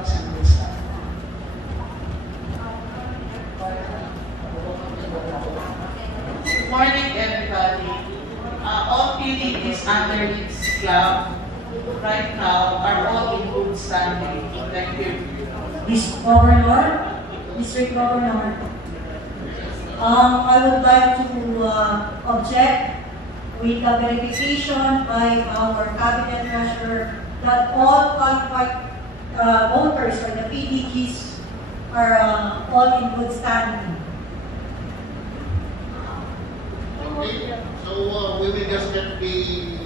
clubs and good stuff. Good morning, everybody. All PDPs under its club right now are all in good standing. Thank you. Mr. Governor, District Governor, I would like to object with the verification by our Cabinet Treasurer that all qualified voters or the PDGs are all in good standing. Okay, so we will just get the,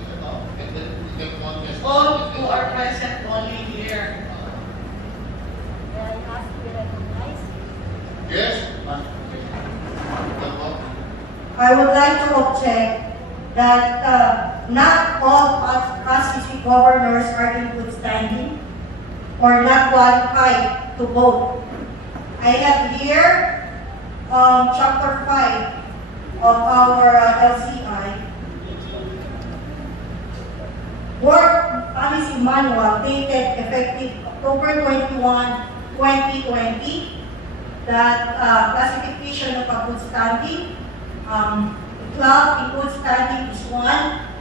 and then we can contest. All who are present only here. Yes? I would like to object that not all past district governors are in good standing or not qualified to vote. I have here chapter 5 of our LCI, Work Policy Manual dated effective October 21, 2020, that classification of a good standing. Club in good standing is 1.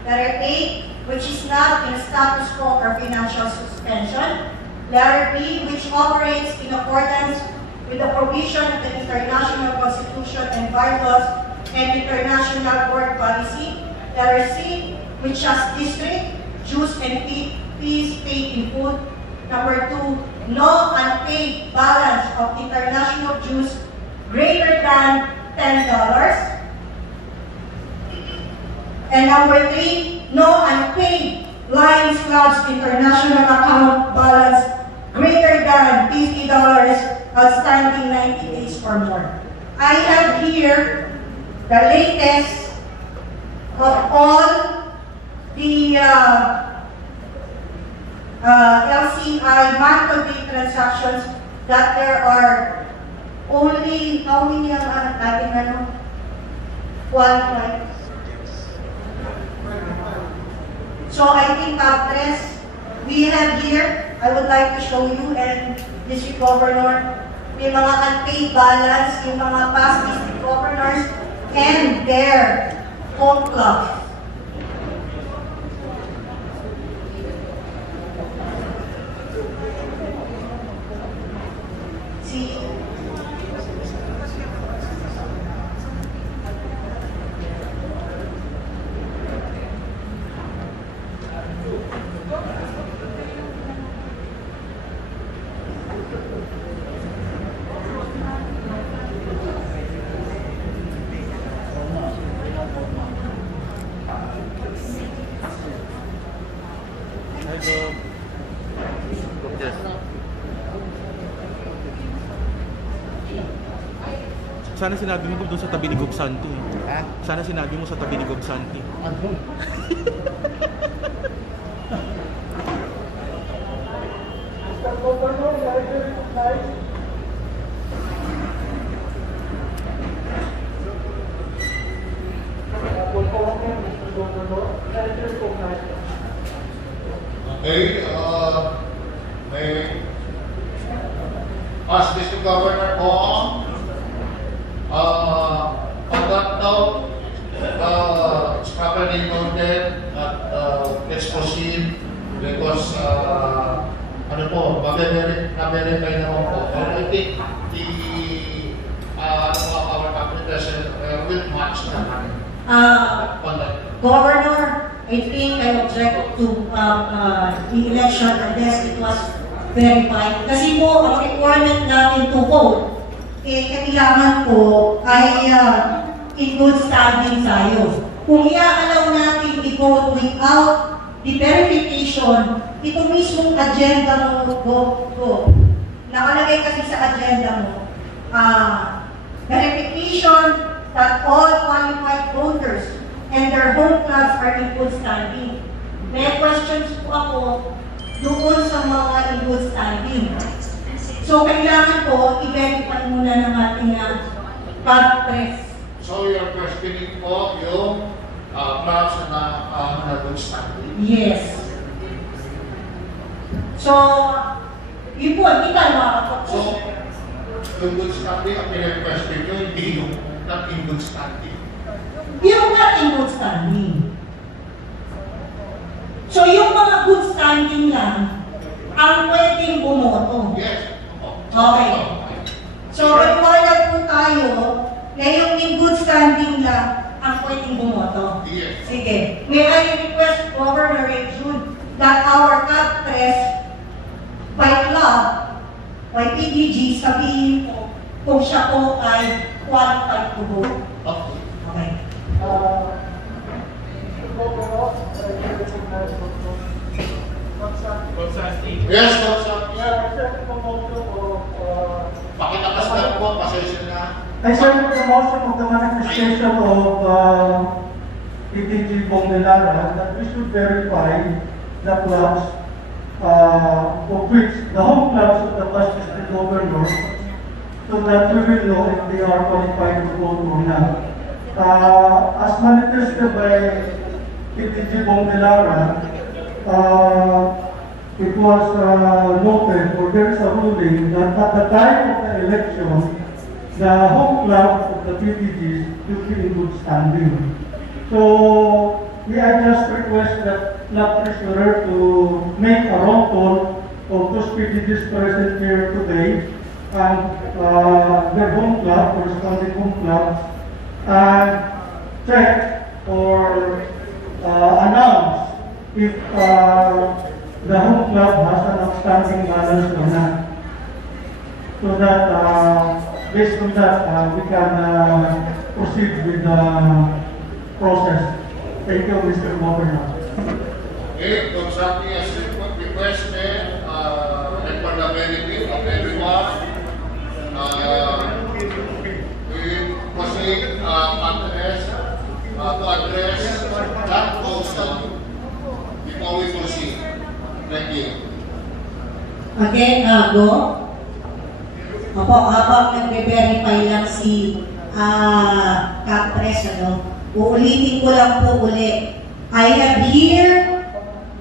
Letter A, which is not in a status quo or financial suspension. Letter B, which operates in accordance with the provision of the International Constitution and bylaws and international work policy. Letter C, which has district, dues and fees paid in full. Number 2, no unpaid balance of international dues greater than $10. And number 3, no unpaid Lions Club's international account balance greater than $50 outstanding 90 days or more. I have here the latest of all the LCI monthly transactions that there are only, how many ang natin qualified? So I think Tres, we have here, I would like to show you, and District Governor, may mga unpaid balance, yung mga past District Governors and their home club. See? Sana sinabi mo doon sa tabi ni Gob Santi. Ha? Sana sinabi mo sa tabi ni Gob Santi. Ano? Okay, may past District Governor Ong, on that note, it's properly noted that let's proceed because ano po, mag-verify naman po. I think the our application will match naman. Governor, I think I object to the election unless it was verified. Kasi po, ang requirement natin to vote, kailangan po ay in good standing tayo. Kung i-allow natin i-vote without the verification, ito mismong agenda mo, go. Nakalagay kasi sa agenda mo, verification that all qualified voters and their home clubs are in good standing. May questions po ako doon sa mga in good standing. So, kailangan po, i-verify muna ng ating pag-press. So you're questioning po yung clubs na good standing? Yes. So, Yun po, hindi tayo makakapag- So, yung good standing, ang pinag-question nyo, hindi yung not in good standing. Yung not in good standing. So, yung mga good standing lang, ang pwedeng bumoto. Yes. Okay. So, required po tayo na yung in good standing lang ang pwedeng bumoto. Yes. Sige. May I request Governor June that our top press by club, by PDG, sabihin po kung siya po ay qualified to vote. Okay. Okay. Yes, Dr. Pakilakas na po, pasensya na. I second the motion of the manifestation of PDG Bongdelara that we should verify the clubs of which the home clubs of the past district governor so that we will know if they are qualified to vote or not. As manifested by PDG Bongdelara, it was noted or there is a ruling that at the time of the election, the home club of the PPGs should be in good standing. So, we are just request that club treasurer to make a roll call of those PPGs present here today and their home club, corresponding home clubs, and check or announce if the home club has an outstanding balance or not. So that based on that, we can proceed with the process. Thank you, Mr. Governor. Okay, Dr. Santi has requested and for the benefit of everyone, we proceed to address that motion before we proceed. Thank you. Again, go. Opo, habang nagbe-verify lang si Capres, uulitin ko lang po uli. I have here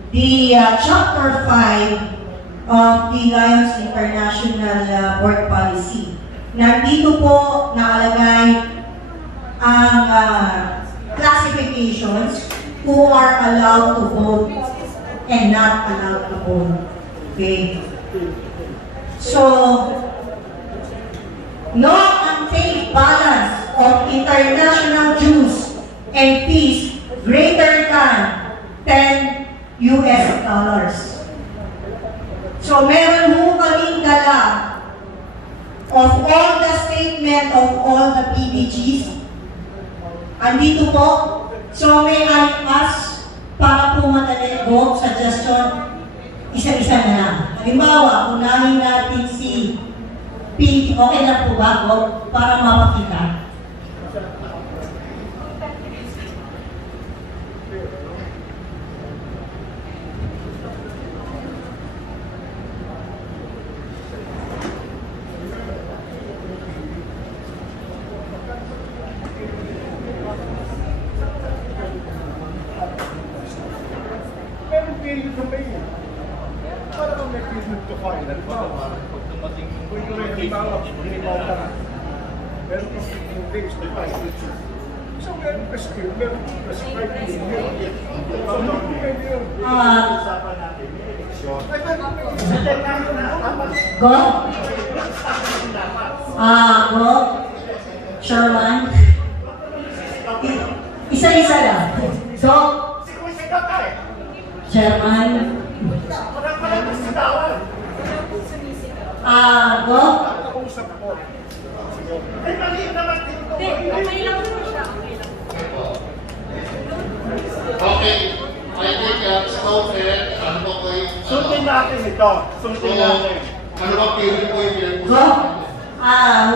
the Chapter 5 of the Lions International Board Policy. Nandito po nakalagay ang classifications who are allowed to vote and not allowed to vote. Okay? So, no unpaid balance of international dues and fees greater than $10. So, meron ho kaming dala of all the statement of all the PDGs. Andito po. So, may I ask para po madali go, suggestion, isa-isa na lang. Halimbawa, unahin natin si P. Okay na po ba, go? Para mapakita. Meron period na kayo. Para kang may period to file. Kung yung halimbawa, halimbawa ka na. Meron kang 15 days to file. So meron ka skill, meron ka prescribed to you. So pwede yun. Go? Go? Sherman? Isa-isa lang. So, Sherman? Go? Usap ko. Okay, I think it's noted. Ano po ko yung... Sundin natin ito. Sundin natin. Ano ba period po yung pinag-usapan? Go?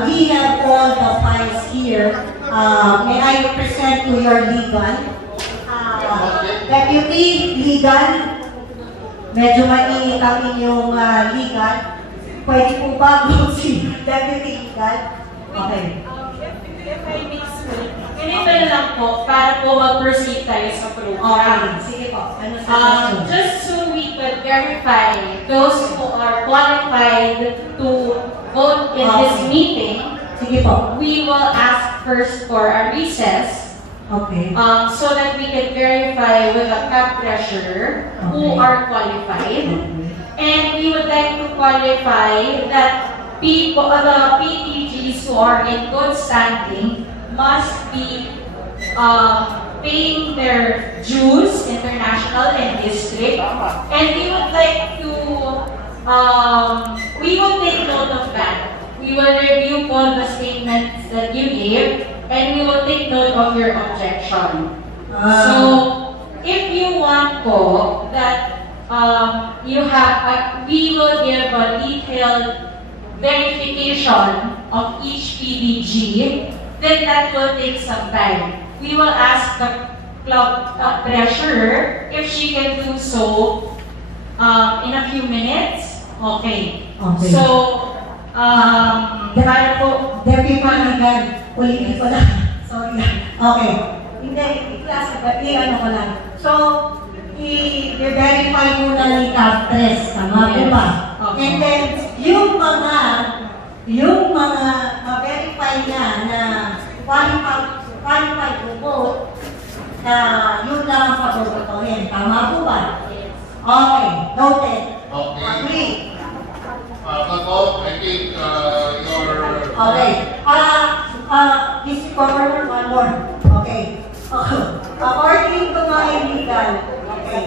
We have all the files here. May I present to your legal? Deputy legal? Medyo mainit ang inyong legal. Pwede po ba si deputy legal? Okay. If I may speak, ganito na lang po, para po mag-proceed tayo sa program. Okay. Sige po. Ano sa Just so we could verify those who are qualified to vote in this Okay. meeting, Sige po. we will ask first for a recess Okay. so that we can verify with the CAB treasurer who Okay. are qualified. And we would like to qualify that people, the PTGs who are in good standing must be paying their dues, international and district. And we would like to, we will take note of that. We will review all the statements that you gave, and we will take note of your objection. So, if you want po that you have, we will give a detailed verification of each PDG, then that will take some time. We will ask the club treasurer if she can do so in a few minutes. Okay. Okay. So, para po, Deputy Managan, ulitin ko lang. Sorry. Okay. Hindi, i-class, ano ko lang. So, i-verify muna ni Castres, tama po Yes. ba? Okay. And then, yung mga ma-verify niya na qualified to vote, yun lang ang pabobotohin. Tama po ba? Okay, noted. Okay. Agree. Ako, I think your... Okay. Mr. Governor, one more. Okay. According to my legal, okay,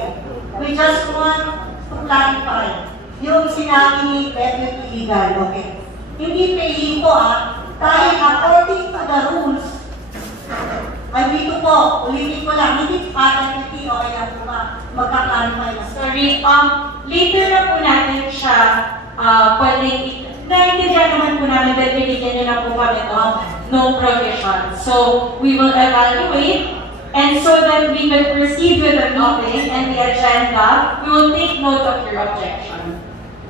we just want to clarify yung sinabi ni Deputy Legal, okay. Hindi paying po dahil according to the rules, ay dito po, ulitin ko lang, hindi patentity, okay lang po ba? Magka-clarify na. sorry, later na po natin siya pwedeng, naintindihan naman po namin that binigyan niyo na po kami of no provision. So, we will evaluate, and so that we can proceed with the meeting and the agenda, we will take note of your objection.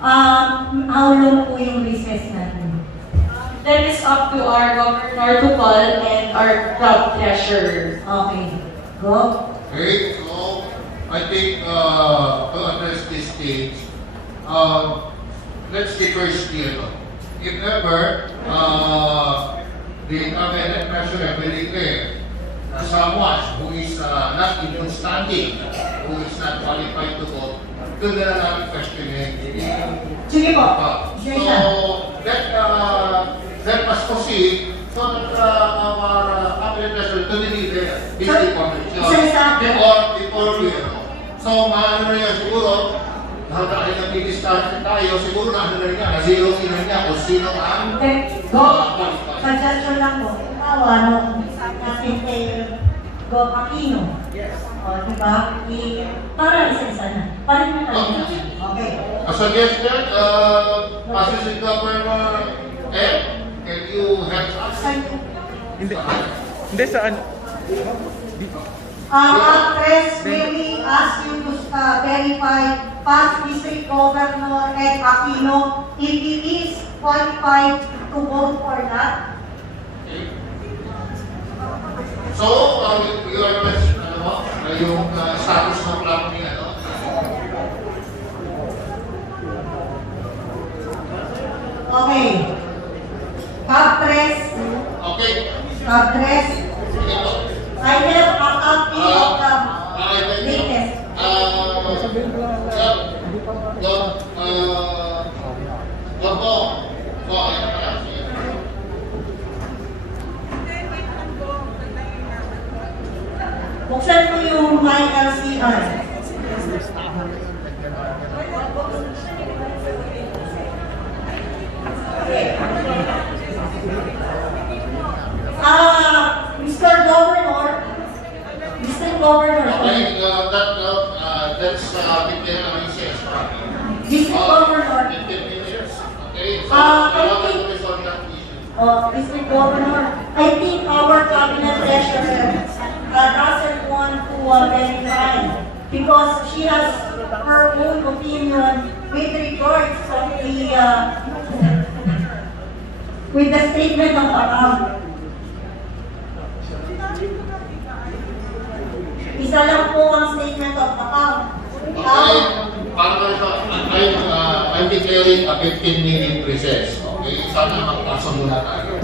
How long po yung recess natin? That is up to our governor to call and our club treasurer. Okay. Go. Okay, so I think to address these things, let's see first here. If ever the cabinet treasurer will declare someone who is not in good standing, who is not qualified to vote, doon na lang namin questionin. Sige po. So, Sige siya. let us proceed so that our cabinet treasurer to deliver this Sir, information isa-isa. before we So, maano na yan siguro, dahil nag-discussion tayo, siguro na ano na niya, na-zero in na niya kung sino ang Go. Suggestion lang po. Hawa, no? Natin kay Go Aquino. Yes. O, diba? Para isa-isa na. Paano na tayo? Okay. A suggestion, Assistant Governor Ed, can you help us? Hindi. Hindi saan? Actress, may we ask you to verify past District Governor Ed Aquino if he is qualified to vote or not? So, you are yung status ng club ni ano? Okay. Actress, Okay. actress, Sige po. I have a copy of the latest. Buksan mo yung my LCR. Mr. Governor, Mr. Governor, That's 15 years. Mr. Governor, 15 years. Okay, so I I want think- to resolve that issue. Mr. Governor, I think our cabinet treasurer doesn't want to verify because she has her own opinion with regards of with the statement of account. Isa lang po ang statement of account. Okay. I'm declaring a 15-minute recess. Okay, sana magpasa muna tayo.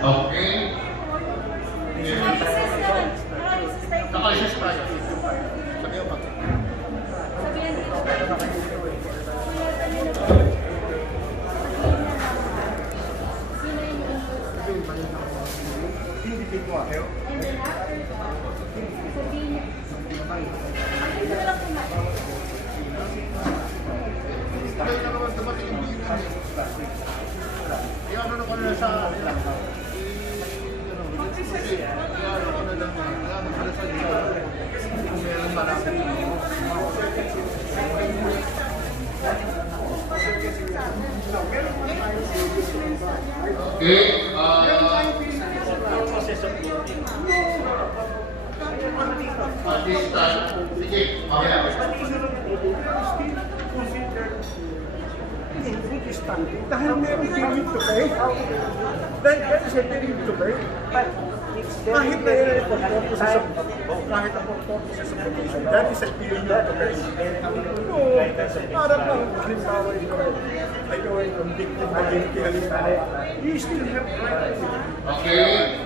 Okay. Nakalisis tayo. Sabihan pa. Okay, at this time, sige, mamaya. Dahil meron period to pay. Dahil there is a period to pay. Kahit na yun ang purposes of kahit ang purposes of probation, that is a period to pay. No, parang lang halimbawa ikaw ay convicted na guilty halimbawa, you still have right. Okay.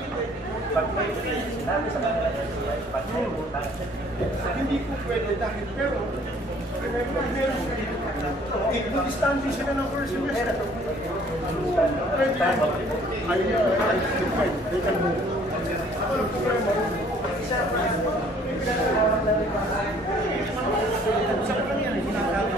Hindi po pwede dahil pero remember meron mag-standing sila ng first semester. Pwede they can move. Walang problema. Sa kanila ginagawa.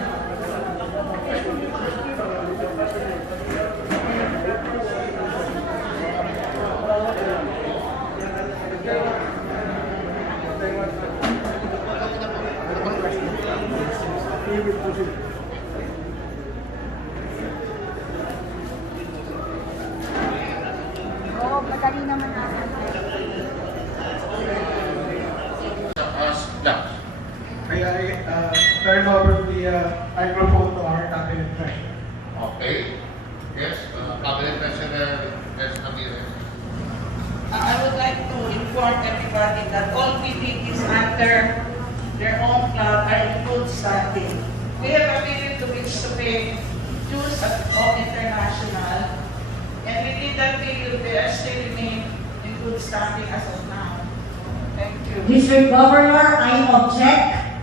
Oo, madali naman natin. May I turn over the microphone to our cabinet treasurer. Okay. Yes, Cabinet President, yes, Ramirez. I would like to inform everybody that all PDs under their own club are in good standing. We have a period to which to pay dues of international, and within that period, they are still remain in good standing as of now. Thank you. District Governor, I object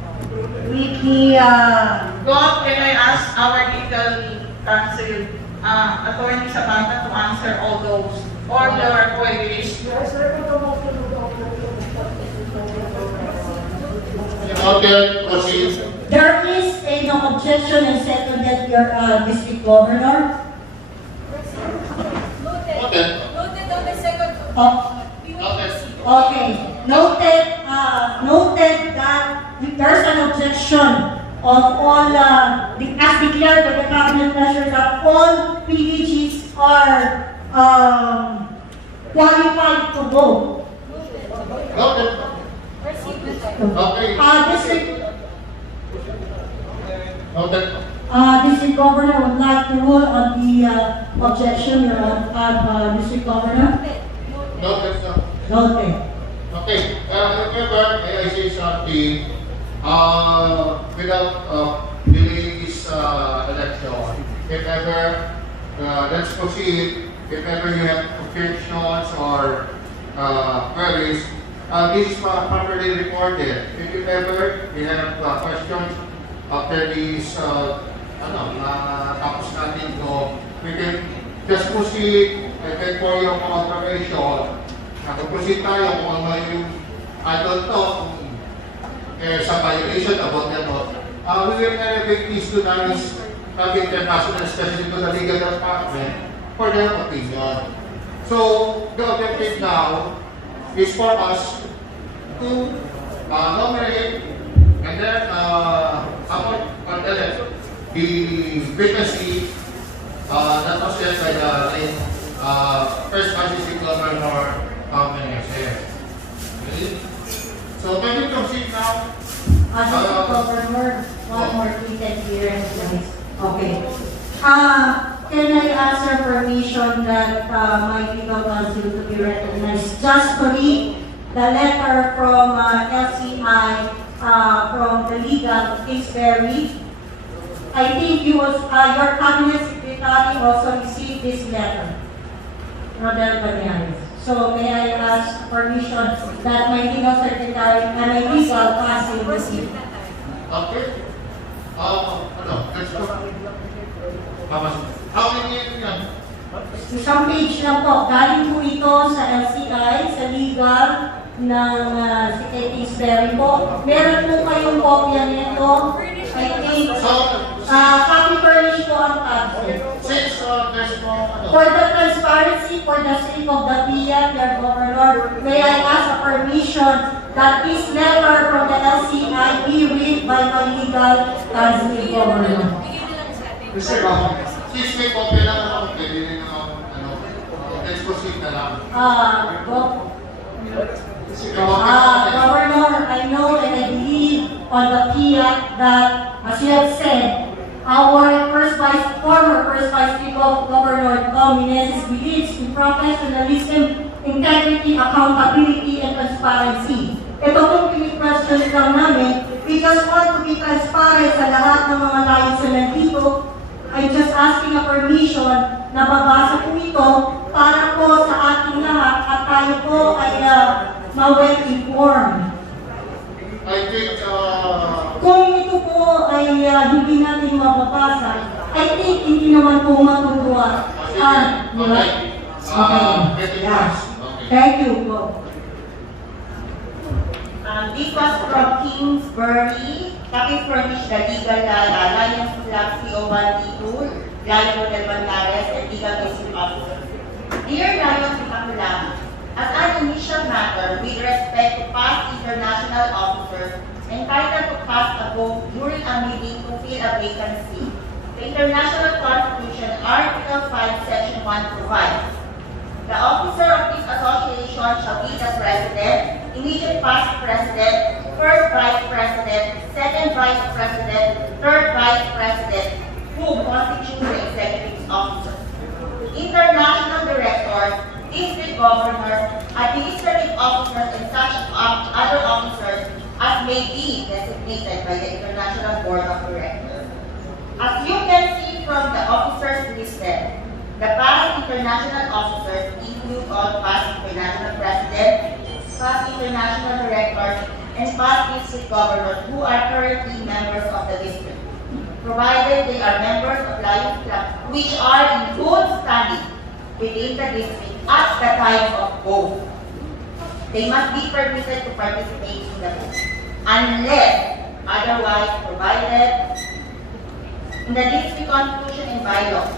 with the, God, can I ask our legal counsel, Attorney Sabata, to answer all those or your queries? Noted, proceed. there is no objection and seconded your, District Governor. Noted. Noted on the second. Oh, Noted. okay, noted, noted that there's an objection of all, as declared by the cabinet measure that all PVGs are, qualified to vote. Noted. Okay. District, Noted. District Governor would like to rule on the, objection, District Governor. Noted, sir. Noted. Okay, remember, may I say something, without delaying this election, if ever, let's proceed, if ever you have objections or queries, this is properly reported. If ever you have questions after this tapos natin ko, we can just proceed and then for your confirmation, proceed tayo kung ano yung idol to, kung sa violation about the law. We will elevate these to Namis International, especially to the legal department, for their opinion. So, the objective now is for us to nominate and then upon the vacancy that was set by the late First Assistant Governor Meneses. Okay? So, can we proceed now? Assistant Governor, one more thing that we recognize. Okay. Can I ask your permission that my legal counsel to be recognized? Just to read the letter from LCI from the legal Kingsbury. I think your cabinet secretary also received this letter. Rodel Bananes. So may I ask permission that my legal secretary and my legal counsel receive? Okay. Let's go. How many yan? Isang page lang po. Galing po ito sa LCI, sa legal ng si Kingsbury po. Meron po kayong kopya nito. I think, copy furnish po ang tabs. Since there's no, For the transparency, for the sake of the PM, your Governor, may I ask a permission that this letter from the LCI be read by my legal counsel, Governor. Mr. Since may copy lang ako, pwede rin ako, let's proceed na lang. Governor, I know and I believe on the PIAC that, as you have said, our former first vice governor, Meneses, believes in professionalism, integrity, accountability, and transparency. Ito pong pini-question lang namin, we just want to be transparent sa lahat ng mga layos na nandito. I'm just asking a permission na babasa po ito para po sa ating lahat at tayo po ay ma-well-informed. I think, Kung ito po ay hindi natin mababasa, I think hindi naman po matutuwa. Di ba? Okay. Yeah. Thank you po. This was from Kingsbury. Copy furnished the legal Lions Club CO1D2, Lion Hotel Bandares, and legal counsel officer. Dear Lions Kapulaman, as an initial matter, with respect to past international officers entitled to cast a vote during a meeting to fill a vacancy, the International Constitution, Article 5, Section 1 provides, the officer of this association shall be the president, immediate past president, first vice president, second vice president, third vice president, who constitute the executive officer. International directors, district governors, administrative officers, and such other officers as may be designated by the International Board of Directors. As you can see from the officers listed, the past international officers include all past international presidents, past international directors, and past district governors who are currently members of the district, provided they are members of Lions Club, which are in good standing within the district at the time of vote. They must be permitted to participate in the vote, unless otherwise provided in the district constitution and bylaws.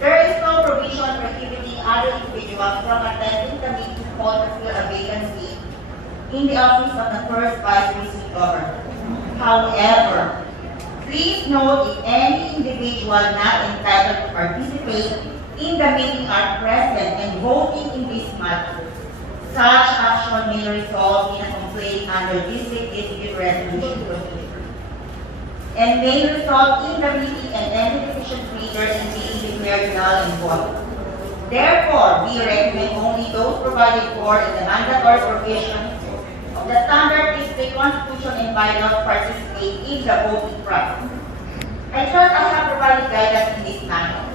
There is no provision prohibiting other individuals from attending the meeting called to fill a vacancy in the office of the first vice district governor. However, please note if any individual not entitled to participate in the meeting are present and voting in this matter, such action may result in a complaint under district dispute resolution procedure, and may result in the meeting and any decision rendered and being declared null and void. Therefore, we recommend only those provided for in the mandatory provisions of the standard district constitution and bylaws participate in the voting process. I thought I have provided guidance in this matter.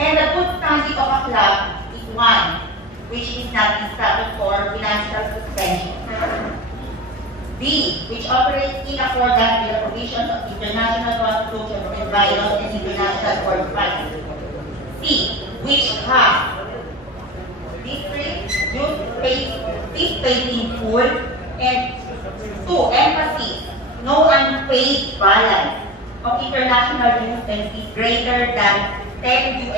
And the good standing of a club is one which is not entitled for financial suspension. B, which operates in accordance with the provisions of international constitutions and violates and international court rights. C, which have this paid in full, and 2, emphasis, no unpaid balance of international dues is greater than $10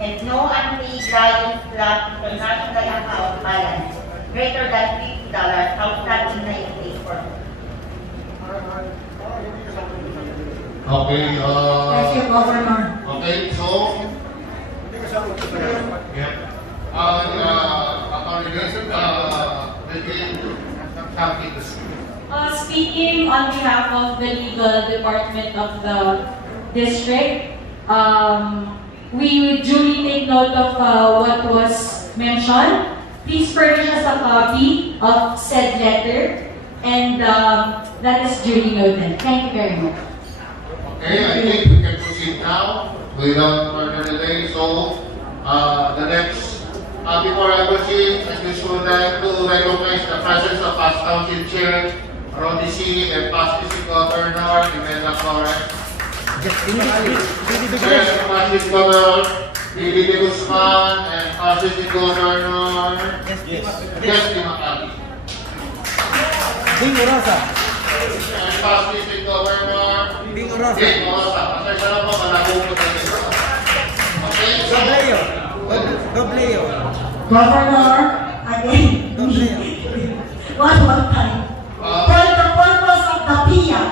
and no unpaid Lions Club international account balance greater than $50 outstanding na yung pay for. Okay, Thank you, Governor. okay, so, yeah. Something to say. Speaking on behalf of the legal department of the district, we would duly take note of what was mentioned. Please furnish us a copy of said letter, and that is duly noted. Thank you very much. Okay, I think we can proceed now without further delay. So, the next, before I proceed, I just would like to recognize the presence of past Council Chair Rodi C. and past District Governor Imelda Flores. Chair of past District Governor Lily De Guzman and past District Governor Yes Macali. Ding Rosa. And past District Governor Ding Rosa. Ding Rosa. Pasensya na po, malabo po tayo. Okay, so, Dobleo. Dobleo. Governor, again, Dobleo. one more time. For the purpose of the PIA,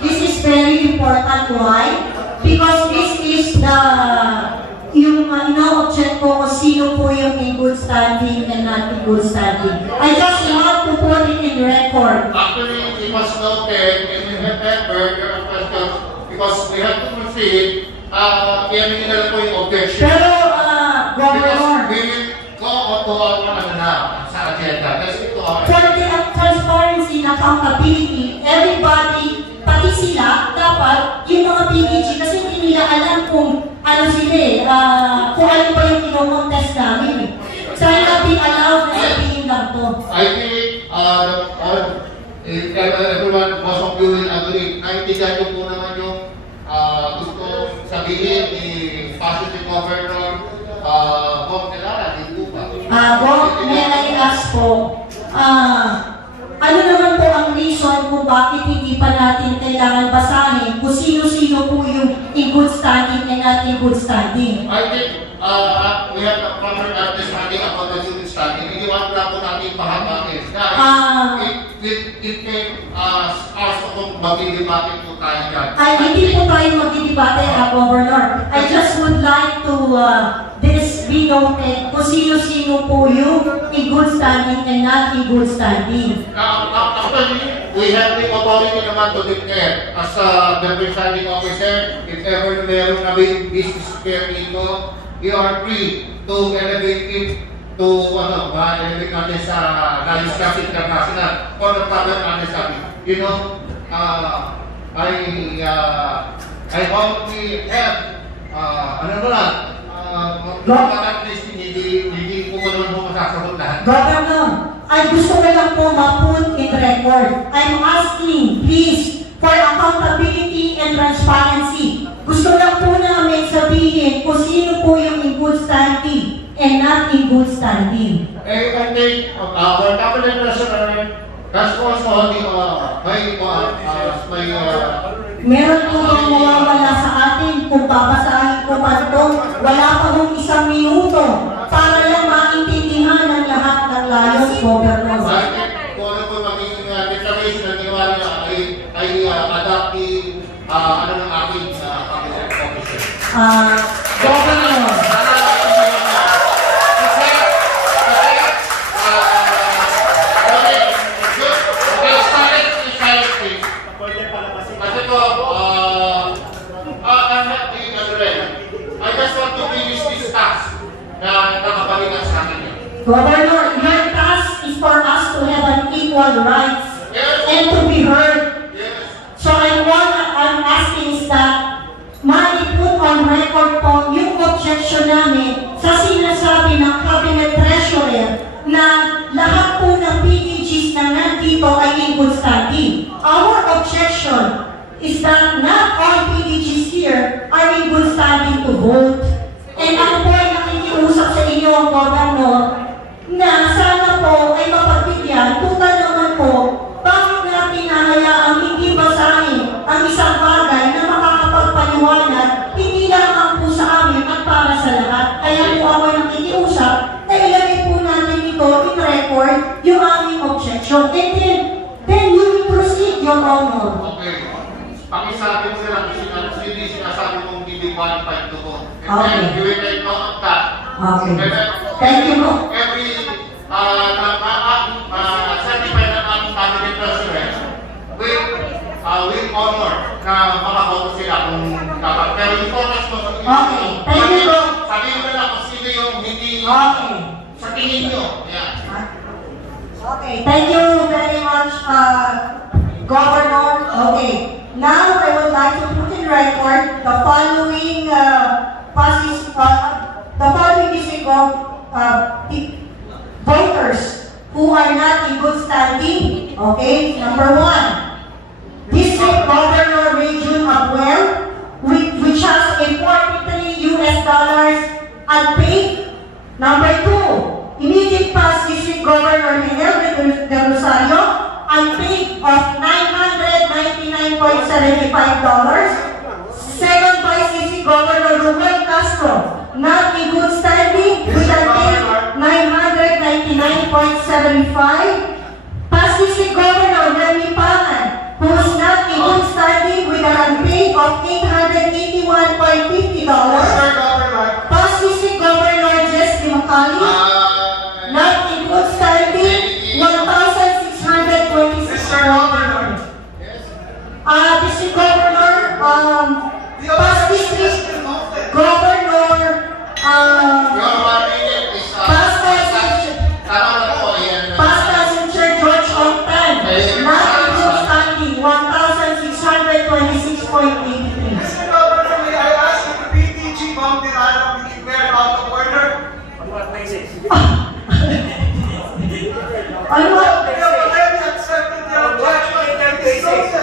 this is very important. Why? Because this is the yung ino-object ko kung sino po yung in good standing and not in good standing. I just want to put it in record. Actually, it was noted and we have remembered your questions because we have to proceed. Kaya nila po yung objection. Pero, Because Governor, we will go on to our sa agenda. Let's get to our for the transparency and accountability, everybody, pati sila, dapat yung mga PDG, kasi hindi nila alam kung ano sila kung ano ba yung kinokontest namin eh. Sana be allowed na sabihin lang to. I think everyone, most of you will agree. Naintindihan niyo po naman yung gusto sabihin ni Positive Governor Bob Delara, di po ba? Bob, may I ask po, ano naman po ang reason kung bakit hindi pa natin kailangan basahin kung sino-sino po yung in good standing and not in good standing? I think we have a proper understanding about the good standing. Hindi lang po natin pahabakin. It can also kung magdidebate po tayo dyan. Ay, hindi po tayo magdidebate, Governor. I just would like to this be noted kung sino-sino po yung in good standing and not in good standing. Actually, we have the authority naman to declare as the presiding officer, if ever meron na business care dito, you are free to elevate it to elevate natin sa Laliscas International or the Father Anisami. You know, I hope we have, at least hindi po naman po masasagot lahat. Governor, ay gusto ko lang po ma-put in record. I'm asking, please, for accountability and transparency. Gusto lang po namin sabihin kung sino po yung in good standing and not in good standing. I think our cabinet president has also Meron po bang mawawala sa atin kung babasahin ko pa ito? Wala pa hong 1 minuto para lang maintindihan ng lahat ng layos, Governor. kung ano po magiging declaration na ginawa niya ay adapt ng aking cabinet officer. Governor, Kasi po, I just want to finish this task na nakabalikan sa akin. Governor, your task is for us to have an equal rights and to be heard. Yes. So I'm asking is that ma-put on record po yung objection namin sa is that not all PDGs here are in good standing to vote. And ako po ay nakikiusap sa inyo ang Governor na sana po ay mapagbigyan. Total naman po, bakit natin hahayaang hindi basahin ang isang bagay na makakapagpaliwanag, hindi lamang po sa amin at para sa lahat. Kaya po ako ay nakikiusap na ilagay po natin ito in record yung aming objection. And then you will proceed, Your Honor. Okay. Pakisabi mo sila kung hindi sinasabi mong hindi qualified to vote. And Okay. then you will take note of that. Okay. And then, Thank you po. every certified na aming cabinet president will honor na makaboto sila kung dapat. Pero yung focus mo sa Okay. Thank you po. Sabihin mo na kung sino yung hindi Okay. sa tingin nyo. Yan. Okay, thank you very much, Governor. Okay, now I would like to put in record the following district of voters who are not in good standing. Okay, number 1, District Governor Region Abuel, which has a $43 unpaid. Number 2, immediate past District Governor Miguel de Rosario, unpaid of $999.75. Second Vice District Governor Romel Castro, not in good standing, with unpaid $999.75. Past District Governor Remy Pangan, who is not in good standing, with an unpaid of $881.50. Past District Governor Jesse Macali, not in good standing, $1,626. District Governor, past District Governor, Your 1 minute is past tama na po yan. Sir George Octan, not in good standing, $1,626.83. Mr. Governor, may I ask if the PTG Mount Tirana will be declared out of order? Ano ba? They have already accepted the objection and disclosed.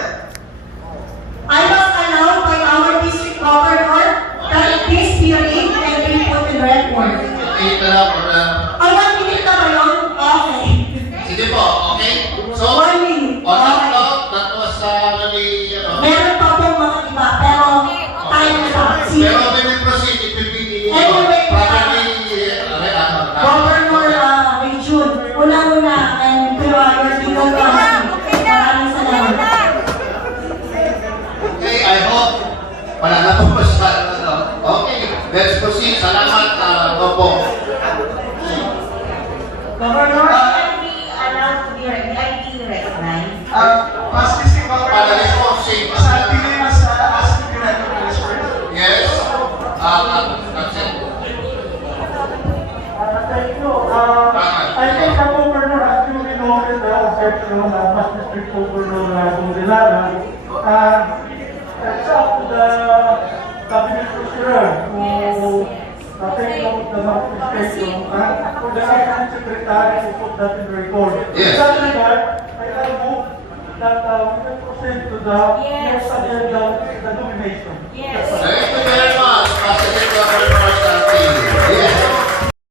I was allowed by our district governor that this hearing can be put in record. Okay, tara. Ay, 1 minute na ba yun? Okay. Sige po, okay? So, 1 minute. on that Okay. note, that was really, Meron pa pong mga iba, pero time na sa. pero we will proceed. It will be Anyway, properly, Governor Region, una-una, and to your legal counsel. Maraming salamat. Okay, I hope wala na po masyado. Okay, let's proceed. Salamat, Bobo. Governor, Are we allowed to be recognized? Past District Para Governor, responsing. Santi Limas asked to be recognized first. Yes. That's it. Thank you. I think the governor has duly noted the objection of Past District Governor Bundilana. It's up to the cabinet treasurer to take note of the manifestation and for the assistant secretary to put that in record. Yes. In that regard, I will move that we can proceed to the next agenda, the nomination. Yes. Thank you very much, President Governor Santi. Yes.